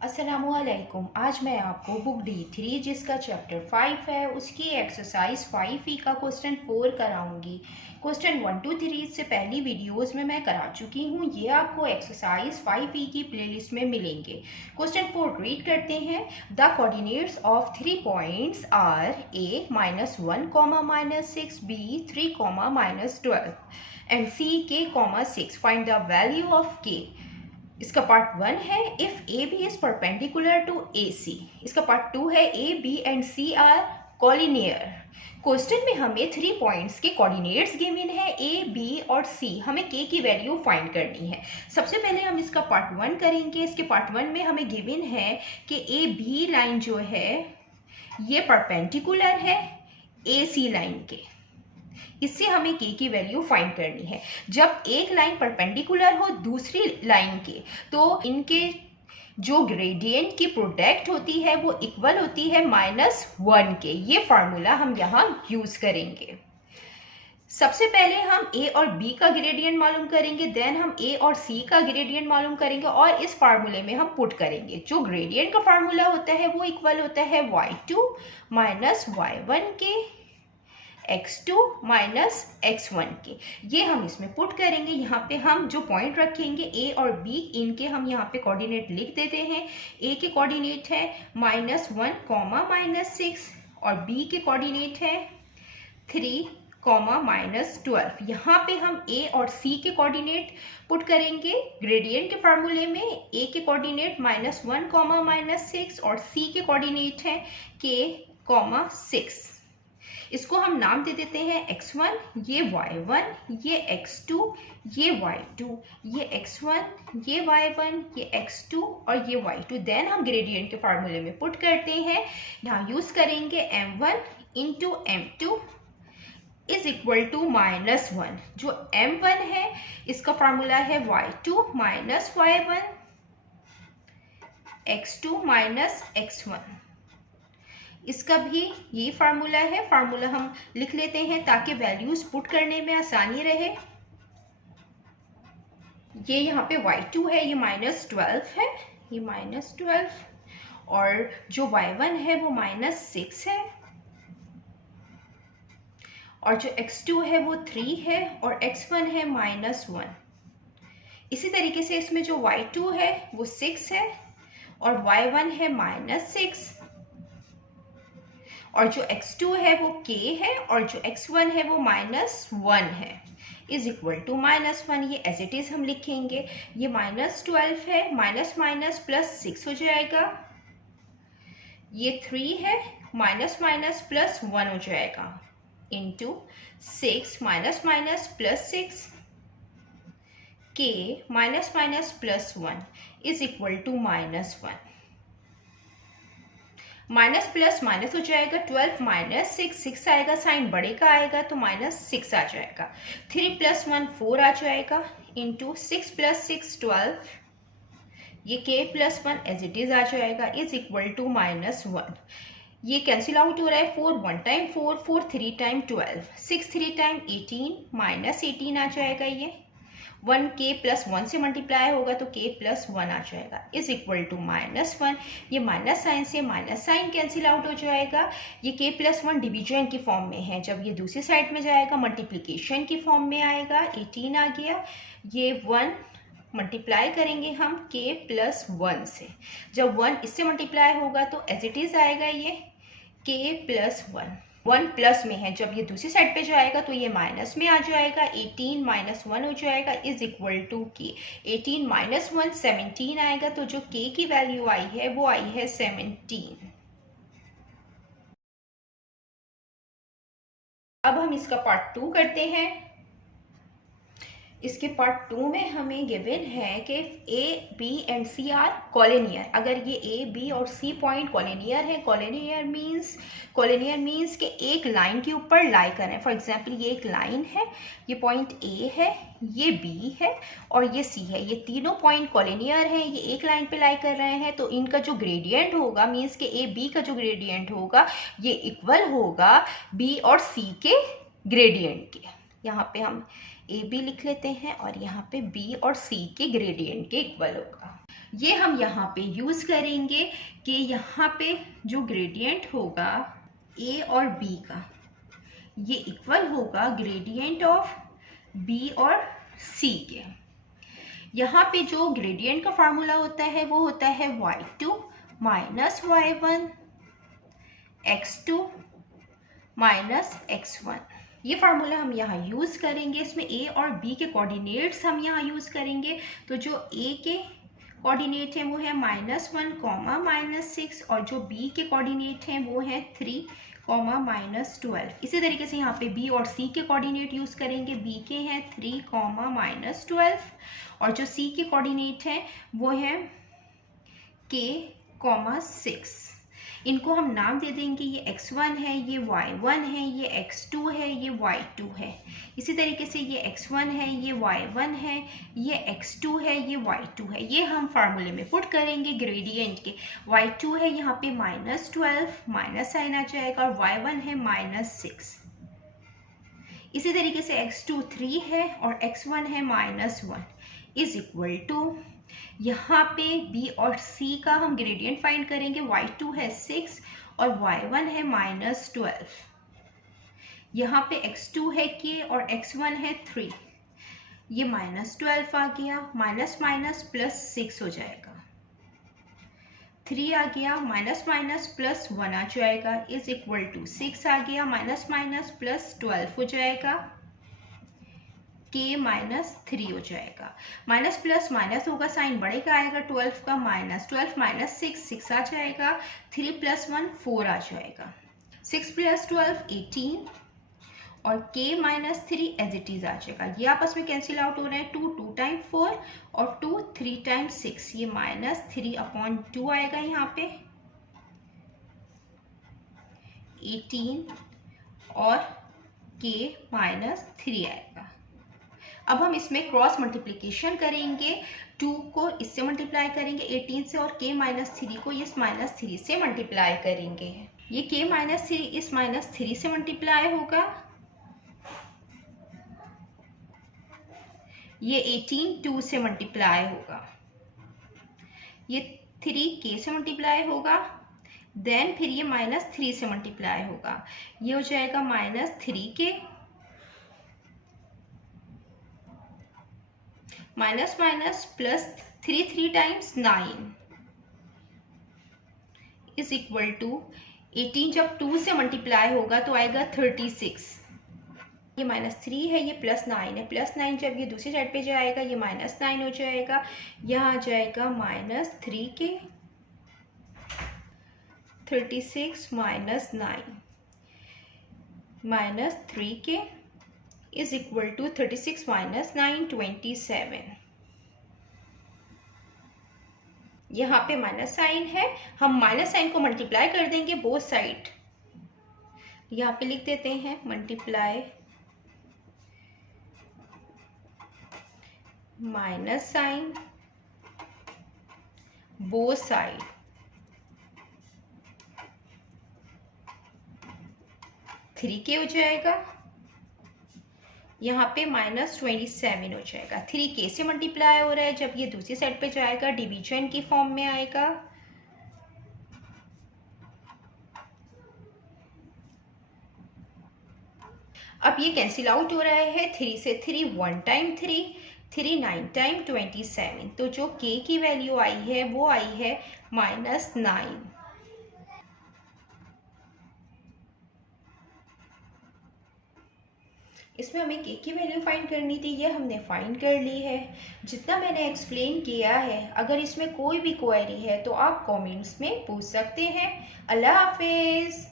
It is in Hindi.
अस्सलामुअलैकुम। आज मैं आपको बुक D3 जिसका चैप्टर 5 है उसकी एक्सरसाइज 5E का क्वेश्चन 4 कराऊंगी। क्वेश्चन 1 to 3 से पहली वीडियोस में मैं करा चुकी हूँ, ये आपको एक्सरसाइज 5E की प्लेलिस्ट में मिलेंगे। क्वेश्चन 4 रीड करते हैं। The coordinates of 3 points are A -1, -6, B 3, -12 and C K, 6। Find the value of K। इसका पार्ट 1 है if A B is perpendicular to A C. इसका पार्ट 2 है A B and C are collinear. Question में हमें 3 पॉइंट्स के कोऑर्डिनेट्स गिवन है ए बी और सी, हमें के की वैल्यू फाइंड करनी है। सबसे पहले हम इसका पार्ट 1 करेंगे। इसके पार्ट 1 में हमें गिवन है कि ए बी लाइन जो है ये परपेंडिकुलर है ए सी लाइन के। इससे हमें के की वैल्यू फाइंड करनी है। जब एक लाइन परपेंडिकुलर हो दूसरी लाइन के, तो इनके जो ग्रेडियंट की प्रोडक्ट होती है वो इक्वल होती है -1 के। ये फार्मूला हम यहाँ यूज करेंगे। सबसे पहले हम ए और बी का ग्रेडियंट मालूम करेंगे, देन हम ए और सी का ग्रेडियंट मालूम करेंगे और इस फार्मूले में हम पुट करेंगे। जो ग्रेडियंट का फार्मूला होता है वो इक्वल होता है y2 -y1 के x2 -x1 के। ये हम इसमें पुट करेंगे। यहाँ पे हम जो पॉइंट रखेंगे ए और बी, इनके हम यहाँ पे कोऑर्डिनेट लिख देते हैं। ए के कोऑर्डिनेट है -1, -6 और बी के कोऑर्डिनेट है 3, -12। यहाँ पे हम ए और सी के कोऑर्डिनेट पुट करेंगे ग्रेडियंट के फार्मूले में। ए के कोऑर्डिनेट -1, -6 और सी के कोऑर्डिनेट है k, 6। इसको हम नाम दे देते हैं x1, ये y1, ये x2, ये y2, ये x1, ये y1, ये x2 और ये y2। देन हम ग्रेडियंट के फार्मूले में पुट करते हैं। यहाँ यूज करेंगे m1 into m2 is equal to -1। जो m1 है इसका फार्मूला है y2 -y1 x2 -x1। इसका भी ये फार्मूला है। फार्मूला हम लिख लेते हैं ताकि वैल्यूज पुट करने में आसानी रहे। ये यहाँ पे y2 है, ये -12 है, ये -12 और जो y1 है वो -6 है और जो x2 है वो 3 है और x1 है -1। इसी तरीके से इसमें जो y2 है वो 6 है और y1 है -6 और जो x2 है वो k है और जो x1 है वो -1 है, इज इक्वल टू -1। ये एज इट इज हम लिखेंगे। ये -12 है, +- हो जाएगा। ये 3 है, -+1 हो जाएगा into 6 -+6 k -+1 is equal to -1। Minus plus minus हो जाएगा। 12 -6, 6 आएगा, साइन बड़े का आएगा तो -6 आ जाएगा। 3 + 1 4 आ जाएगा इंटू 6 + 6 12। ये k + 1 एज इट इज आ जाएगा इज इक्वल टू -1। ये कैंसिल आउट हो रहा है। 4 1 टाइम 4, 4 3 टाइम 12, 6 3 टाइम 18 -18 आ जाएगा। ये 1 k + 1 से मल्टीप्लाई होगा तो k + 1 आ जाएगा इज इक्वल टू -1। ये माइनस साइन से माइनस साइन कैंसिल आउट हो जाएगा। ये k + 1 डिवीजन की फॉर्म में है, जब ये दूसरी साइड में जाएगा मल्टीप्लिकेशन की फॉर्म में आएगा। 18 आ गया। ये 1 मल्टीप्लाई करेंगे हम k + 1 से। जब 1 इससे मल्टीप्लाई होगा तो एज इट इज आएगा ये k + 1। 1 प्लस में है, जब ये दूसरी साइड पे जाएगा तो ये माइनस में आ जाएगा। 18 -1 हो जाएगा इज इक्वल टू k। 18 - 1 17 आएगा तो जो k की वैल्यू आई है वो आई है 17। अब हम इसका पार्ट 2 करते हैं। इसके पार्ट 2 में हमें गिवन है कि A B and C are collinear. अगर ये ए बी और सी पॉइंट कॉलिनियर है, कॉलिनियर मीन्स कि एक लाइन के ऊपर लाई कर रहे हैं। फॉर एग्जांपल ये एक लाइन है, ये पॉइंट ए है, ये बी है और ये सी है। ये तीनों पॉइंट कॉलिनियर हैं, ये एक लाइन पे लाई कर रहे हैं। तो इनका जो ग्रेडियंट होगा, मीन्स कि ए बी का जो ग्रेडियंट होगा ये इक्वल होगा बी और सी के ग्रेडियंट के। यहाँ पे हम ए बी लिख लेते हैं और यहाँ पे बी और सी के ग्रेडियंट के इक्वल होगा। ये हम यहाँ पे यूज़ करेंगे कि यहाँ पे जो ग्रेडियंट होगा ए और बी का, ये इक्वल होगा ग्रेडियंट ऑफ बी और सी के। यहाँ पे जो ग्रेडियंट का फार्मूला होता है वो होता है y2 minus y1 x2 minus x1। ये फार्मूला हम यहाँ यूज़ करेंगे। इसमें a और b के कोऑर्डिनेट्स हम यहाँ यूज़ करेंगे। तो जो a के कोऑर्डिनेट हैं वो है -1, -6 और जो b के कोऑर्डिनेट हैं वो है 3, -12। इसी तरीके से यहाँ पे b और c के कोऑर्डिनेट यूज़ करेंगे। b के हैं 3, -12 और जो c के कोऑर्डिनेट हैं वो है k, 6। इनको हम नाम दे देंगे, ये x1 है, ये y1 है, ये x2 है, ये y2 है। इसी तरीके से ये x1 है, ये y1 है, ये x2 है, ये y2 है। ये हम फार्मूले में पुट करेंगे ग्रेडियंट के। y2 है यहाँ पे -12, माइनस साइन आ जाएगा, और y1 है -6। इसी तरीके से x2 3 है और x1 है -1 इज इक्वल टू, यहाँ पे b और c का हम ग्रेडियंट फाइंड करेंगे। y2 है 6 और y1 है -12। यहाँ पे x2 है k और x1 है 3। ये -12 आ गया, माइनस माइनस प्लस 6 हो जाएगा। 3 आ गया, माइनस माइनस प्लस 1 आ जाएगा इज इक्वल टू 6 आ गया, माइनस माइनस प्लस 12 हो जाएगा, k -3 हो जाएगा। माइनस प्लस माइनस होगा, साइन बढ़ेगा आएगा 12 का, -12 -6 6 आ जाएगा, 3 + 1 4 आ जाएगा, 6 + 12 18 और k -3 एज इट इज आ जाएगा। ये आपस में कैंसिल आउट हो रहे हैं, 2 2 टाइम 4 और 2 3 टाइम 6, ये -3/2 आएगा यहाँ पे 18 और k -3 आएगा। अब हम इसमें क्रॉस मल्टीप्लिकेशन करेंगे, 2 को इससे मल्टीप्लाई करेंगे 18 से और k -3 को इस -3 से मल्टीप्लाई करेंगे। ये k -3 इस -3 से मल्टीप्लाई होगा, ये 18 2 से मल्टीप्लाई होगा, ये 3 k से मल्टीप्लाई होगा, देन फिर ये -3 से मल्टीप्लाई होगा, ये हो जाएगा -3k minus minus plus 3 times 9 is equal to 18 जब 2 से मल्टीप्लाई होगा तो आएगा 36। ये -3 है, ये +9 है, +9 जब ये दूसरी साइड पे जाएगा ये -9 हो जाएगा, यहाँ आ जाएगा -3k 36 -9 -3k is equal to 36 - 9 27। यहाँ पे माइनस साइन है, हम माइनस साइन को मल्टीप्लाई कर देंगे बोथ साइड। यहाँ पे लिख देते हैं multiply minus sign both side, k हो जाएगा, यहाँ पे -27 हो जाएगा। 3k से मल्टीप्लाई हो रहा है, जब ये दूसरी साइड पे जाएगा डिवीजन की फॉर्म में आएगा। अब ये कैंसिल आउट हो रहा है, 3 से 3 1 टाइम 3 9 टाइम 27, तो जो k की वैल्यू आई है वो आई है -9। इसमें हमें k की वैल्यू फाइंड करनी थी, ये हमने फाइंड कर ली है। जितना मैंने एक्सप्लेन किया है, अगर इसमें कोई भी क्वेरी है तो आप कमेंट्स में पूछ सकते हैं। अल्लाह हाफिज़।